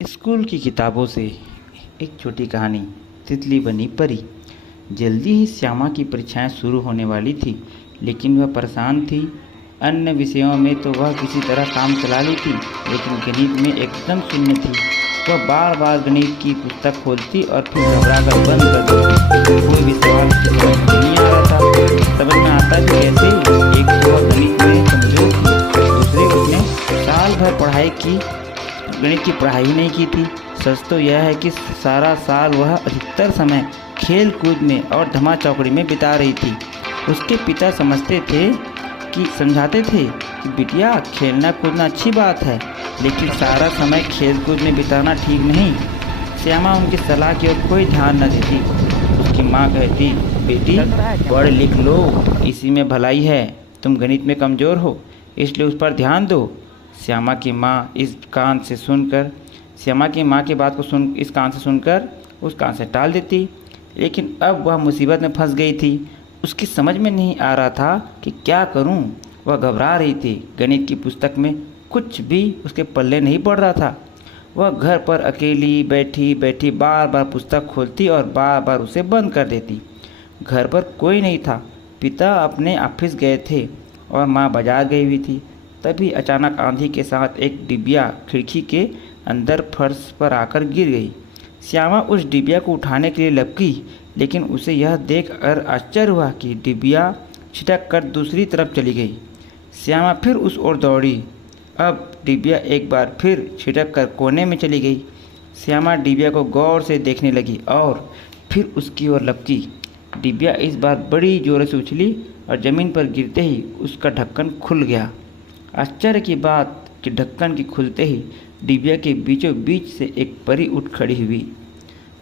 School की किताबों से एक छोटी कहानी। तितली बनी परी। जल्दी ही श्यामा की परीक्षाएं शुरू होने वाली थी, लेकिन वह परेशान थी। अन्य विषयों में तो वह किसी तरह काम चला ली थी, लेकिन गणित में एकदम शून्य थी। वह बार बार गणित की पुस्तक खोलती और फिर घबराकर बंद कर देती। कोई भी सवाल उसकी समझ में नहीं आ रहा था। समझ में आता भी कैसे? एक तो वह गणित में कमजोर थी, दूसरे उसने साल भर गणित की पढ़ाई ही नहीं की थी। सच तो यह है कि सारा साल वह अधिकतर समय खेल कूद में और धमा चौकड़ी में बिता रही थी। उसके पिता समझाते थे कि बिटिया, खेलना कूदना अच्छी बात है, लेकिन सारा समय खेल कूद में बिताना ठीक नहीं। श्यामा उनकी सलाह की ओर कोई ध्यान न देती। उसकी माँ कहती, बेटी पढ़ लिख लो, इसी में भलाई है। तुम गणित में कमज़ोर हो, इसलिए उस पर ध्यान दो। श्यामा की माँ की बात को इस कान से सुनकर उस कान से टाल देती। लेकिन अब वह मुसीबत में फंस गई थी। उसकी समझ में नहीं आ रहा था कि क्या करूं। वह घबरा रही थी। गणित की पुस्तक में कुछ भी उसके पल्ले नहीं पड़ रहा था। वह घर पर अकेली बैठी बैठी बार बार पुस्तक खोलती और बार बार उसे बंद कर देती। घर पर कोई नहीं था। पिता अपने ऑफिस गए थे और माँ बाजार गई हुई थी। तभी अचानक आंधी के साथ एक डिबिया खिड़की के अंदर फर्श पर आकर गिर गई। श्यामा उस डिबिया को उठाने के लिए लपकी, लेकिन उसे यह देख कर आश्चर्य हुआ कि डिबिया छिटक कर दूसरी तरफ चली गई। श्यामा फिर उस ओर दौड़ी। अब डिबिया एक बार फिर छिटक कर कोने में चली गई। श्यामा डिबिया को गौर से देखने लगी और फिर उसकी ओर लपकी। डिबिया इस बार बड़ी जोर से उछली और ज़मीन पर गिरते ही उसका ढक्कन खुल गया। आश्चर्य की बात कि ढक्कन के खुलते ही डिबिया के बीचों बीच से एक परी उठ खड़ी हुई।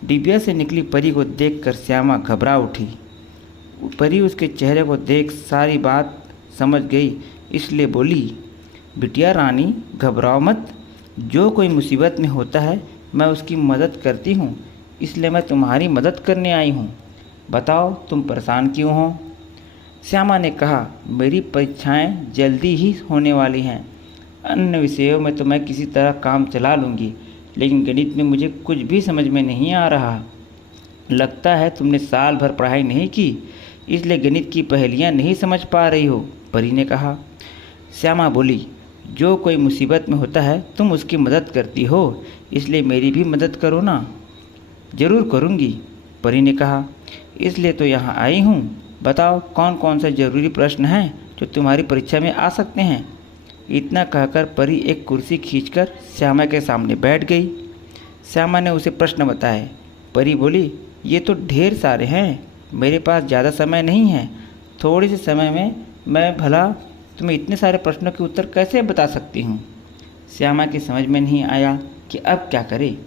डिबिया से निकली परी को देखकर श्यामा घबरा उठी। परी उसके चेहरे को देख सारी बात समझ गई, इसलिए बोली, बिटिया रानी, घबराओ मत। जो कोई मुसीबत में होता है मैं उसकी मदद करती हूँ, इसलिए मैं तुम्हारी मदद करने आई हूँ। बताओ तुम परेशान क्यों हो? श्यामा ने कहा, मेरी परीक्षाएं जल्दी ही होने वाली हैं। अन्य विषयों में तो मैं किसी तरह काम चला लूँगी, लेकिन गणित में मुझे कुछ भी समझ में नहीं आ रहा। लगता है तुमने साल भर पढ़ाई नहीं की, इसलिए गणित की पहेलियाँ नहीं समझ पा रही हो, परी ने कहा। श्यामा बोली, जो कोई मुसीबत में होता है तुम उसकी मदद करती हो, इसलिए मेरी भी मदद करो ना। ज़रूर करूँगी, परी ने कहा, इसलिए तो यहाँ आई हूँ। बताओ कौन कौन से ज़रूरी प्रश्न हैं जो तुम्हारी परीक्षा में आ सकते हैं। इतना कहकर परी एक कुर्सी खींचकर श्यामा के सामने बैठ गई। श्यामा ने उसे प्रश्न बताए। परी बोली, ये तो ढेर सारे हैं, मेरे पास ज़्यादा समय नहीं है। थोड़े से समय में मैं भला तुम्हें इतने सारे प्रश्नों के उत्तर कैसे बता सकती हूँ। श्यामा की समझ में नहीं आया कि अब क्या करे।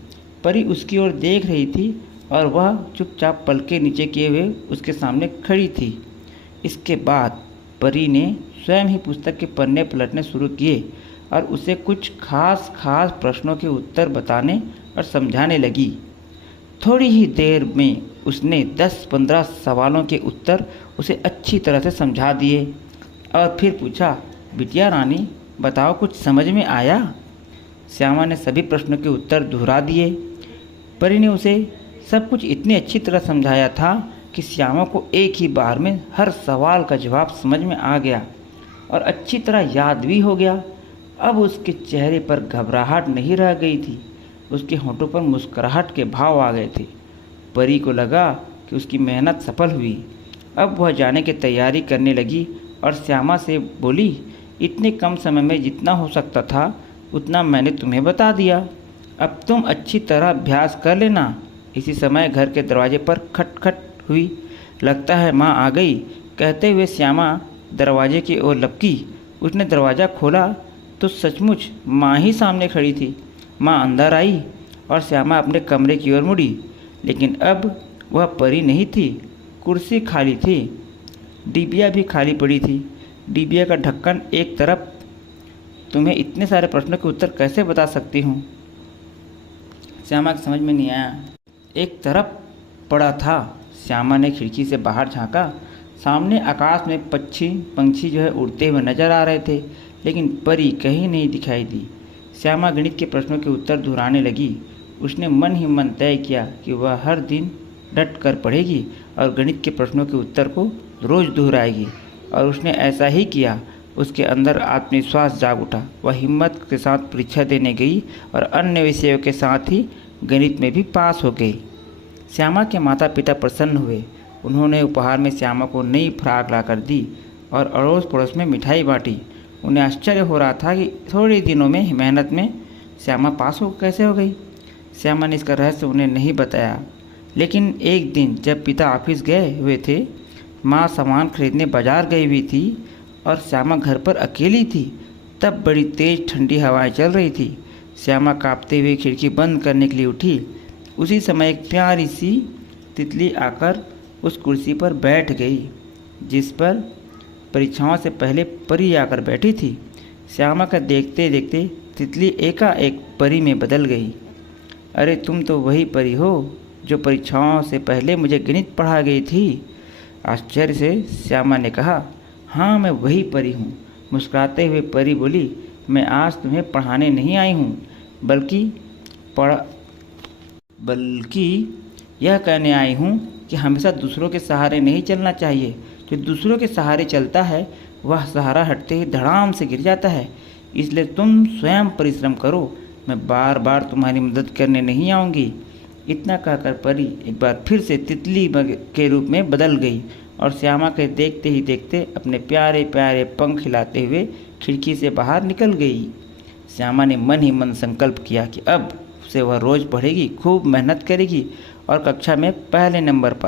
परी उसकी ओर देख रही थी और वह चुपचाप पलके नीचे किए हुए उसके सामने खड़ी थी। इसके बाद परी ने स्वयं ही पुस्तक के पन्ने पलटने शुरू किए और उसे कुछ खास प्रश्नों के उत्तर बताने और समझाने लगी। थोड़ी ही देर में उसने 10-15 सवालों के उत्तर उसे अच्छी तरह से समझा दिए और फिर पूछा, बिटिया रानी, बताओ कुछ समझ में आया? श्यामा ने सभी प्रश्नों के उत्तर दोहरा दिए। परी ने उसे सब कुछ इतनी अच्छी तरह समझाया था कि श्यामा को एक ही बार में हर सवाल का जवाब समझ में आ गया और अच्छी तरह याद भी हो गया। अब उसके चेहरे पर घबराहट नहीं रह गई थी, उसके होंठों पर मुस्कुराहट के भाव आ गए थे। परी को लगा कि उसकी मेहनत सफल हुई। अब वह जाने की तैयारी करने लगी और श्यामा से बोली, इतने कम समय में जितना हो सकता था उतना मैंने तुम्हें बता दिया। अब तुम अच्छी तरह अभ्यास कर लेना। इसी समय घर के दरवाजे पर खटखट हुई। लगता है माँ आ गई, कहते हुए श्यामा दरवाजे की ओर लपकी। उसने दरवाज़ा खोला तो सचमुच माँ ही सामने खड़ी थी। माँ अंदर आई और श्यामा अपने कमरे की ओर मुड़ी, लेकिन अब वह परी नहीं थी। कुर्सी खाली थी, डिबिया भी खाली पड़ी थी। डिबिया का ढक्कन एक तरफ। तुम्हें इतने सारे प्रश्नों के उत्तर कैसे बता सकती हूँ? श्यामा की समझ में नहीं आया। एक तरफ पड़ा था। श्यामा ने खिड़की से बाहर झांका। सामने आकाश में पंछी उड़ते हुए नजर आ रहे थे, लेकिन परी कहीं नहीं दिखाई दी। श्यामा गणित के प्रश्नों के उत्तर दोहराने लगी। उसने मन ही मन तय किया कि वह हर दिन डट कर पढ़ेगी और गणित के प्रश्नों के उत्तर को रोज़ दोहराएगी, और उसने ऐसा ही किया। उसके अंदर आत्मविश्वास जाग उठा। वह हिम्मत के साथ परीक्षा देने गई और अन्य विषयों के साथ ही गणित में भी पास हो गई। श्यामा के माता पिता प्रसन्न हुए। उन्होंने उपहार में श्यामा को नई फ्राक ला कर दी और अड़ोस पड़ोस में मिठाई बांटी। उन्हें आश्चर्य हो रहा था कि थोड़े दिनों में मेहनत में श्यामा पास हो कैसे हो गई। श्यामा ने इसका रहस्य उन्हें नहीं बताया। लेकिन एक दिन जब पिता ऑफिस गए हुए थे, माँ सामान खरीदने बाजार गई हुई थी और श्यामा घर पर अकेली थी। तब बड़ी तेज़ ठंडी हवाएं चल रही थी। श्यामा कांपते हुए खिड़की बंद करने के लिए उठी। उसी समय एक प्यारी सी तितली आकर उस कुर्सी पर बैठ गई जिस पर परीक्षाओं से पहले परी आकर बैठी थी। श्यामा का देखते देखते तितली एकाएक परी में बदल गई। अरे तुम तो वही परी हो जो परीक्षाओं से पहले मुझे गणित पढ़ा गई थी। आश्चर्य से श्यामा ने कहा, हाँ मैं वही परी हूँ। मुस्कुराते हुए परी बोली, मैं आज तुम्हें पढ़ाने नहीं आई हूँ बल्कि यह कहने आई हूँ कि हमेशा दूसरों के सहारे नहीं चलना चाहिए। जो दूसरों के सहारे चलता है वह सहारा हटते ही धड़ाम से गिर जाता है। इसलिए तुम स्वयं परिश्रम करो, मैं बार बार तुम्हारी मदद करने नहीं आऊँगी। इतना कहकर परी एक बार फिर से तितली के रूप में बदल गई और श्यामा के देखते ही देखते अपने प्यारे प्यारे पंख हिलाते हुए खिड़की से बाहर निकल गई। श्यामा ने मन ही मन संकल्प किया कि अब से वह रोज़ पढ़ेगी, खूब मेहनत करेगी और कक्षा में पहले नंबर पर